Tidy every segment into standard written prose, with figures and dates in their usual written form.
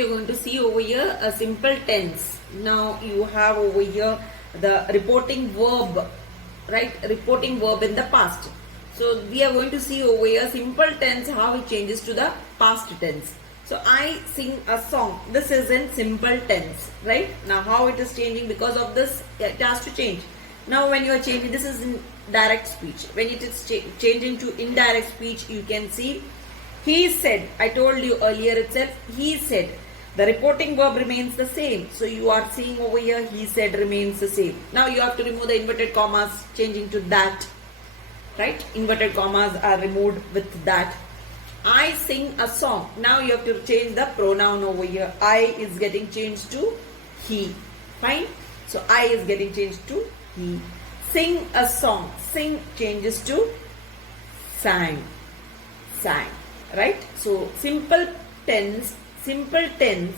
we are going to see over here a simple tense. Now you have over here the reporting verb, right? Reporting verb in the past. So we are going to see over here simple tense, how it changes to the past tense. So I sing a song. This is in simple tense, right? Now how it is changing, because of this it has to change. Now when you are changing, this is in direct speech. When it is changing to indirect speech, you can see he said. I told you earlier itself, he said. The reporting verb remains the same. So you are seeing over here, he said remains the same. Now you have to remove the inverted commas, changing to that, right? Inverted commas are removed with that. I sing a song. Now you have to change the pronoun over here. I is getting changed to he. Fine. So I is getting changed to he. Sing a song. Sing changes to sang. Sang. Right? So simple tense, simple present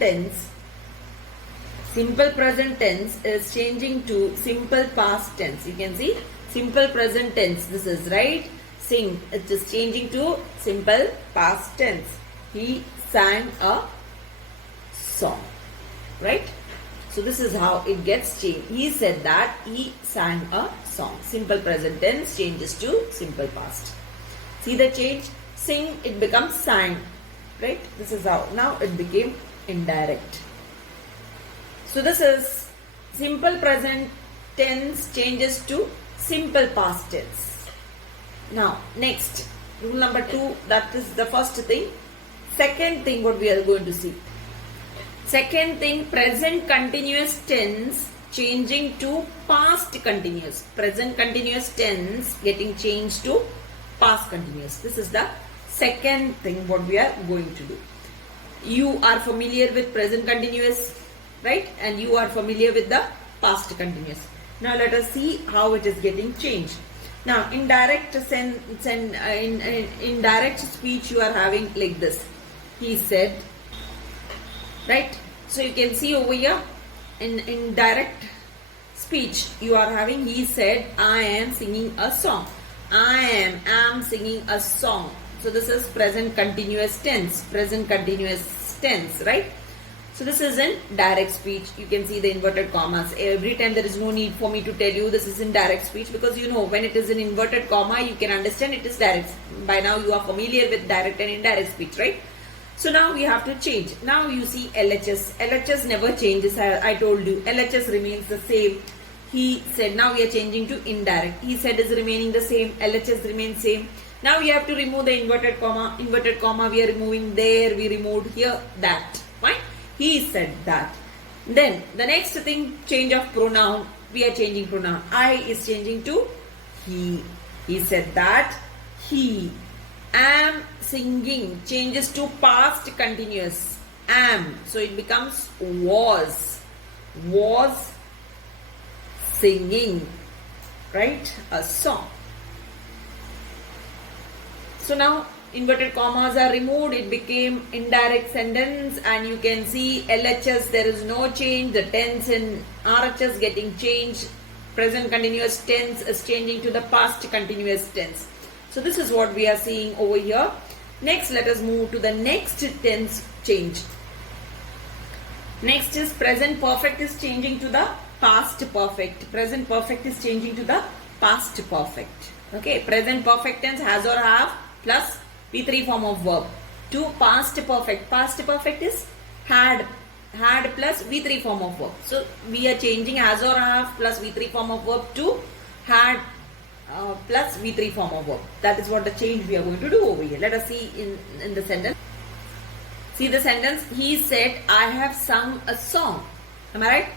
tense. Simple present tense is changing to simple past tense. You can see simple present tense. This is right. Sing. It is changing to simple past tense. He sang a song. Right? So this is how it gets changed. He said that he sang a song. Simple present tense changes to simple past. See the change? Sing, it becomes sang. Right? This is how. Now it became indirect. So this is simple present tense changes to simple past tense. Now next, rule number 2, that is the first thing. Second thing what we are going to see. Second thing, present continuous tense changing to past continuous. Present continuous tense getting changed to past continuous. This is the second thing what we are going to do. You are familiar with present continuous, right? And you are familiar with the past continuous. Now let us see how it is getting changed. Now in direct in direct speech you are having like this. He said, right? So you can see over here in direct speech you are having he said, I am singing a song. I am singing a song. So this is present continuous tense. Present continuous tense, right? So this is in direct speech. You can see the inverted commas. Every time there is no need for me to tell you this is in direct speech, because you know when it is in inverted comma you can understand it is direct. By now you are familiar with direct and indirect speech, right? So now we have to change. Now you see LHS. LHS never changes. I told you LHS remains the same. He said. Now we are changing to indirect. He said is remaining the same. LHS remains same. Now we have to remove the inverted comma. Inverted comma we are removing there. We removed here that. Fine. He said that. Then the next thing, change of pronoun. We are changing pronoun. I is changing to he. He said that. He. Am singing changes to past continuous. Am. So it becomes was. Was singing. Right? A song. So now inverted commas are removed. It became indirect sentence, and you can see LHS there is no change. The tense in RHS getting changed. Present continuous tense is changing to the past continuous tense. So this is what we are seeing over here. Next, let us move to the next tense change. Next is present perfect is changing to the past perfect. Present perfect is changing to the past perfect. Okay, present perfect tense has or have plus V3 form of verb. To past perfect. Past perfect is had plus V3 form of verb. So we are changing has or have plus V3 form of verb to had plus V3 form of verb. That is what the change we are going to do over here. Let us see in the sentence. See the sentence. He said, I have sung a song. Am I right?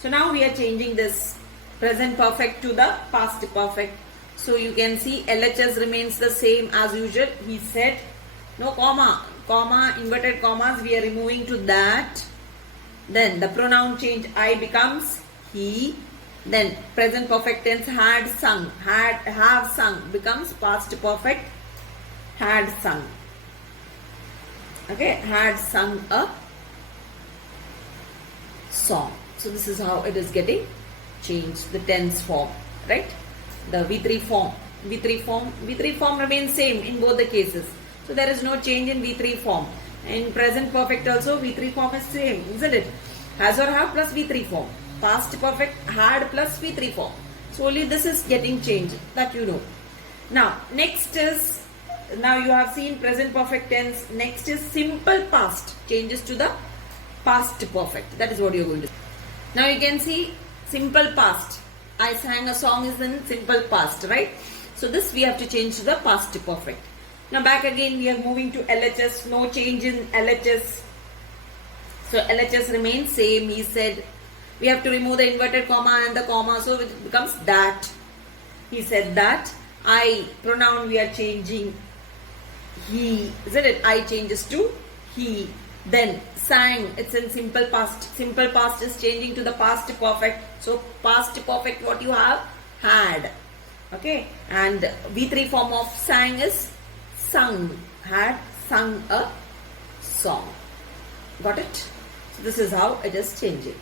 So now we are changing this present perfect to the past perfect. So you can see LHS remains the same as usual. He said, no comma, inverted commas we are removing to that. Then the pronoun change, I becomes he. Then present perfect tense had sung, have sung becomes past perfect had sung. Okay, had sung a song. So this is how it is getting changed, the tense form, right? The V3 form remains same in both the cases. So there is no change in V3 form. In present perfect also V3 form is same, isn't it? Has or have plus V3 form. Past perfect had plus V3 form. So only this is getting changed, that you know. Now next is, now you have seen present perfect tense. Next is simple past changes to the past perfect. That is what you are going to see. Now you can see simple past. I sang a song is in simple past, right? So this we have to change to the past perfect. Now back again we are moving to LHS. No change in LHS. So LHS remains same. He said we have to remove the inverted comma and the comma, so it becomes that. He said that. I pronoun we are changing he, isn't it? I changes to he. Then sang, it's in simple past. Simple past is changing to the past perfect. So past perfect what you have? Had. Okay. And V3 form of sang is sung. Had sung a song. Got it? So this is how it is changing.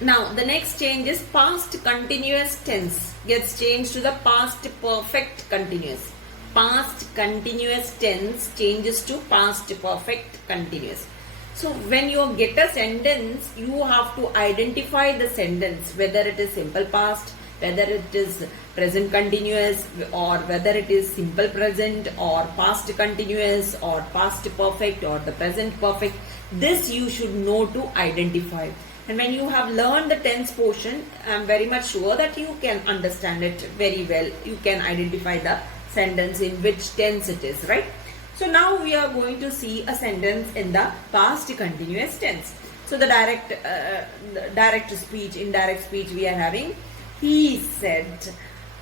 Now the next change is past continuous tense gets changed to the past perfect continuous. Past continuous tense changes to past perfect continuous. So when you get a sentence, you have to identify the sentence, whether it is simple past, whether it is present continuous, or whether it is simple present, or past continuous, or past perfect, or the present perfect. This you should know to identify. And when you have learned the tense portion, I am very much sure that you can understand it very well. You can identify the sentence in which tense it is, right? So now we are going to see a sentence in the past continuous tense. So the direct speech, indirect speech we are having. He said,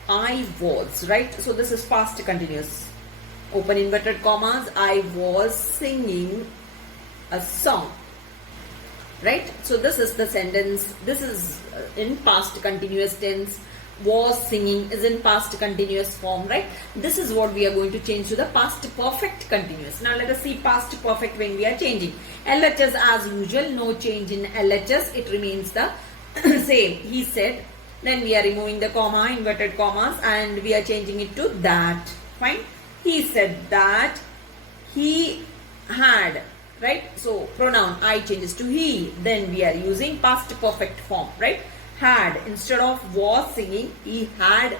I was, right? So this is past continuous. Open inverted commas. I was singing a song. Right? So this is the sentence. This is in past continuous tense. Was singing is in past continuous form, right? This is what we are going to change to the past perfect continuous. Now let us see past perfect when we are changing. LHS as usual, no change in LHS. It remains the same. He said. Then we are removing the comma, inverted commas, and we are changing it to that. Fine. He said that he had. Right? So pronoun I changes to he. Then we are using past perfect form. Right? Had. Instead of was singing, he had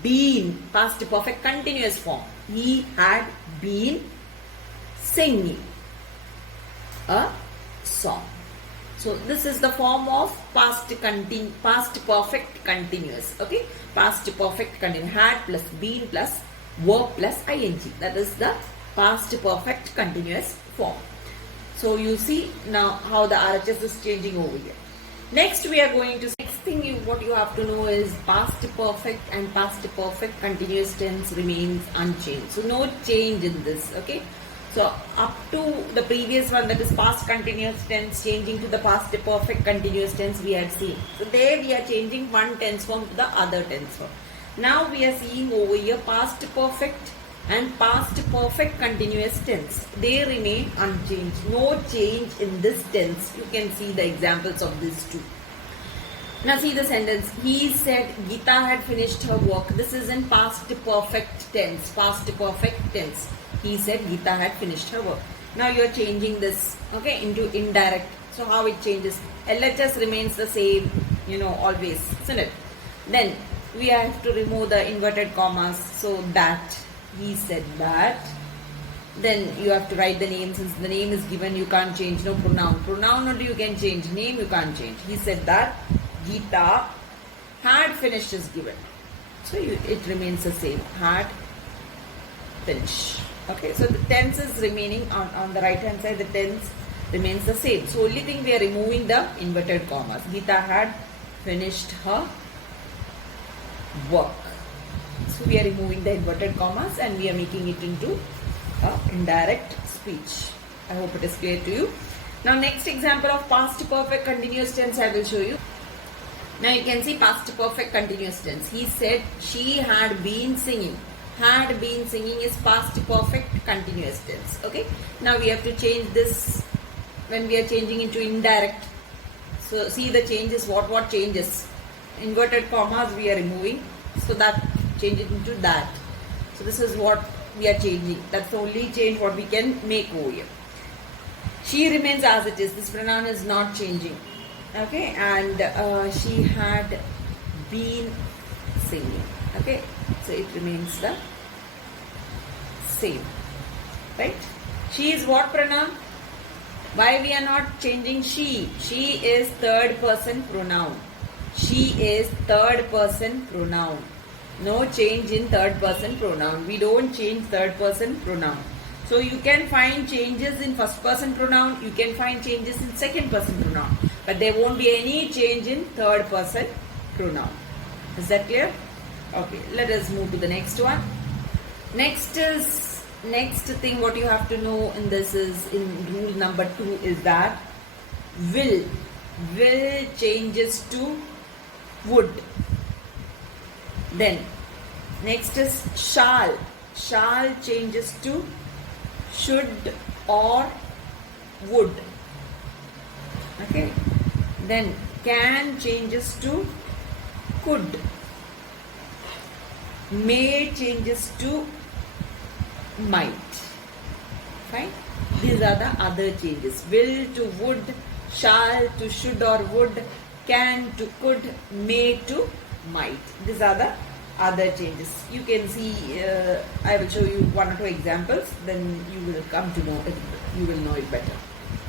been. Past perfect continuous form. He had been singing a song. So this is the form of past perfect continuous. Okay? Past perfect continuous. Had plus been plus verb plus ing. That is the past perfect continuous form. So you see now how the RHS is changing over here. Next we are going to, next thing what you have to know is past perfect and past perfect continuous tense remains unchanged. So no change in this. Okay. So up to the previous one, that is past continuous tense changing to the past perfect continuous tense we had seen. So there we are changing one tense form to the other tense form. Now we are seeing over here past perfect and past perfect continuous tense. They remain unchanged. No change in this tense. You can see the examples of these two. Now see the sentence. He said Geeta had finished her work. This is in past perfect tense. Past perfect tense. He said Geeta had finished her work. Now you are changing this, okay, into indirect. So how it changes? LHS remains the same, always, isn't it? Then we have to remove the inverted commas. So that, he said that. Then you have to write the name. Since the name is given, you can't change. No pronoun. Pronoun only you can change. Name you can't change. He said that Geeta had finished is given. So it remains the same. Had finished. Okay, so the tense is remaining on the right hand side, the tense remains the same. So only thing we are removing the inverted commas. Geeta had finished her work. So we are removing the inverted commas and we are making it into indirect speech. I hope it is clear to you. Now next example of past perfect continuous tense I will show you. Now you can see past perfect continuous tense. He said she had been singing. Had been singing is past perfect continuous tense. Okay. Now we have to change this when we are changing into indirect. So see the changes. What changes? Inverted commas we are removing. So that change it into that. So this is what we are changing. That's the only change what we can make over here. She remains as it is. This pronoun is not changing. Okay, and she had been singing. Okay, so it remains the same. Right? She is what pronoun? Why we are not changing she? She is third person pronoun. She is third person pronoun. No change in third person pronoun. We don't change third person pronoun. So you can find changes in first person pronoun, you can find changes in second person pronoun, but there won't be any change in third person pronoun. Is that clear? Okay, let us move to the next one. Next thing what you have to know in this is in rule number 2 is that will changes to would. Then next is shall changes to should or would. Okay, then can changes to could, may changes to might. Fine, these are the other changes. Will to would, shall to should or would, can to could, may to might. These are the other changes. You can see, I will show you one or two examples, then you will come to know it, you will know it better.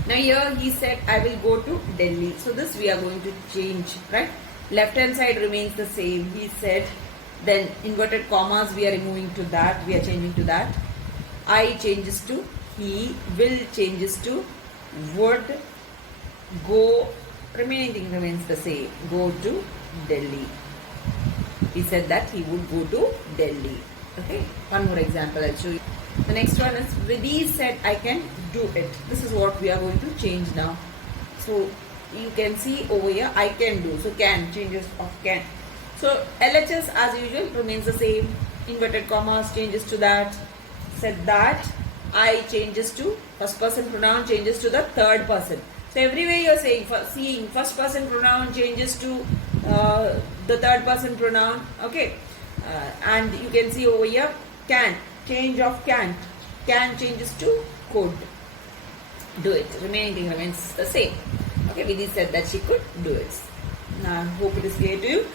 Now here he said, I will go to Delhi. So this we are going to change, right? Left hand side remains the same. He said, then inverted commas we are removing to that, we are changing to that. I changes to he, will changes to would, go, remaining thing remains the same, go to Delhi. He said that he would go to Delhi. Okay, one more example I'll show you. The next one is Vidhi said I can do it. This is what we are going to change now. So you can see over here I can do. So can changes of can. So LHS as usual remains the same. Inverted commas changes to that. Said that. I changes to first person pronoun changes to the third person. So everywhere you are saying, seeing first person pronoun changes to the third person pronoun. Okay, and you can see over here can, change of can changes to could do it. Remaining thing remains the same. Okay, Vidhi said that she could do it. Now I hope it is clear to you.